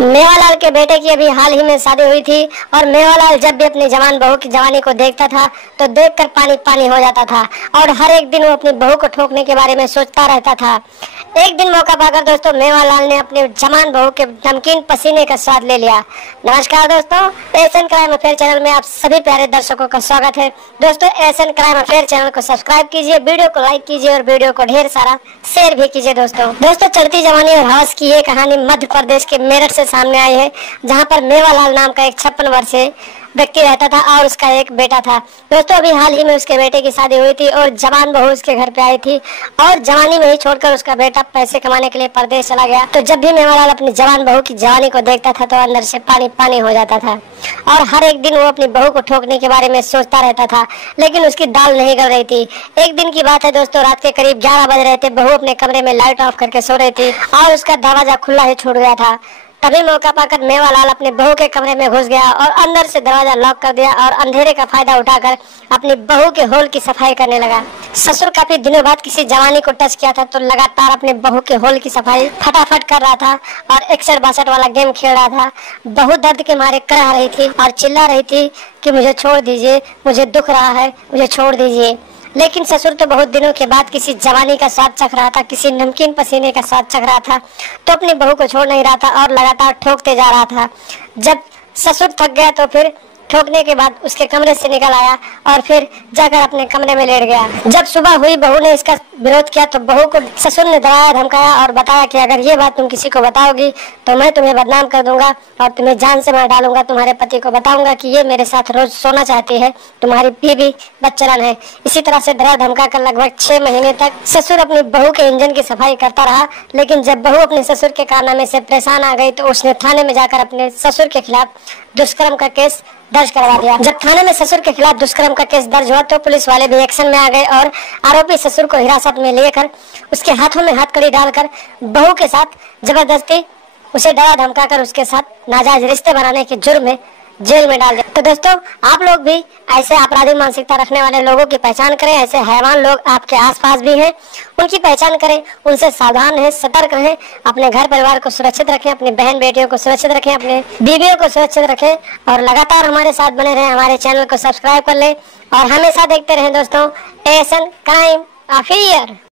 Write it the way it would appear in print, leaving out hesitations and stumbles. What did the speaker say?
मेवालाल के बेटे की अभी हाल ही में शादी हुई थी और मेवालाल जब भी अपनी जवान बहू की जवानी को देखता था तो देखकर पानी पानी हो जाता था और हर एक दिन वो अपनी बहू को ठोकने के बारे में सोचता रहता था। एक दिन मौका पाकर दोस्तों मेवालाल ने अपनी जवान बहू के नमकीन पसीने का स्वाद ले लिया। नमस्कार दोस्तों, एशियन क्राइम अफेयर चैनल में आप सभी प्यारे दर्शकों का स्वागत है। दोस्तों एशियन क्राइम अफेयर चैनल को सब्सक्राइब कीजिए, वीडियो को लाइक कीजिए और वीडियो को ढेर सारा शेयर भी कीजिए। दोस्तों चढ़ती जवानी और हवस की ये कहानी मध्य प्रदेश के मेरठ से सामने आई है, जहां पर मेवालाल नाम का एक 56 वर्षीय व्यक्ति रहता था और उसका एक बेटा था। दोस्तों अभी हाल ही में उसके बेटे की शादी हुई थी और जवान बहू उसके घर पे आई थी और जवानी में ही छोड़कर उसका बेटा पैसे कमाने के लिए परदेश चला गया। तो जब भी मेवालाल अपनी जवान बहू की जवानी को देखता था तो अंदर से पानी पानी हो जाता था और हर एक दिन वो अपनी बहू को ठोकने के बारे में सोचता रहता था, लेकिन उसकी दाल नहीं गल रही थी। एक दिन की बात है दोस्तों, रात के करीब 11 बज रहे थे। बहू अपने कमरे में लाइट ऑफ करके सो रही थी और उसका दरवाजा खुला ही छूट गया था। तभी मौका पाकर मेवालाल अपने बहू के कमरे में घुस गया और अंदर से दरवाजा लॉक कर दिया और अंधेरे का फायदा उठाकर अपनी बहू के होल की सफाई करने लगा। ससुर काफी दिनों बाद किसी जवानी को टच किया था तो लगातार अपने बहू के होल की सफाई फटाफट कर रहा था और 61-62 वाला गेम खेल रहा था। बहू दर्द के मारे करा रही थी और चिल्ला रही थी कि मुझे छोड़ दीजिए, मुझे दुख रहा है, मुझे छोड़ दीजिए। लेकिन ससुर तो बहुत दिनों के बाद किसी जवानी का स्वाद चख रहा था, किसी नमकीन पसीने का स्वाद चख रहा था, तो अपनी बहू को छोड़ नहीं रहा था और लगातार ठोकते जा रहा था। जब ससुर थक गया तो फिर ठोकने के बाद उसके कमरे से निकल आया और फिर जाकर अपने कमरे में लेट गया। जब सुबह हुई बहू ने इसका विरोध किया तो बहू को ससुर ने डराया धमकाया और बताया कि अगर ये बात तुम किसी को बताओगी तो मैं तुम्हें बदनाम कर दूंगा और तुम्हें जान से मार डालूंगा। तुम्हारे पति को बताऊंगा कि ये मेरे साथ रोज सोना चाहती है, तुम्हारी बीवी बच्चलन है। इसी तरह से डरा धमका कर लगभग 6 महीने तक ससुर अपनी बहू के इंजन की सफाई करता रहा। लेकिन जब बहू अपने ससुर के कारनामे से परेशान आ गई तो उसने थाने में जाकर अपने ससुर के खिलाफ दुष्कर्म का केस दर्ज करवा दिया। जब थाने में ससुर के खिलाफ दुष्कर्म का केस दर्ज हुआ तो पुलिस वाले भी एक्शन में आ गए और आरोपी ससुर को हिरासत में लेकर उसके हाथों में हथकड़ी डालकर बहू के साथ जबरदस्ती उसे डरा धमका कर उसके साथ नाजायज रिश्ते बनाने के जुर्म में जेल में डाल दिया। तो दोस्तों आप लोग भी ऐसे आपराधिक मानसिकता रखने वाले लोगों की पहचान करें। ऐसे हैवान लोग आपके आसपास भी हैं, उनकी पहचान करें, उनसे सावधान रहें, सतर्क रहें, अपने घर परिवार को सुरक्षित रखें, अपनी बहन बेटियों को सुरक्षित रखें, अपने बीवियों को सुरक्षित रखें और लगातार हमारे साथ बने रहें। हमारे चैनल को सब्सक्राइब कर लें और हमेशा देखते रहें दोस्तों एशियन क्राइम अफेयर।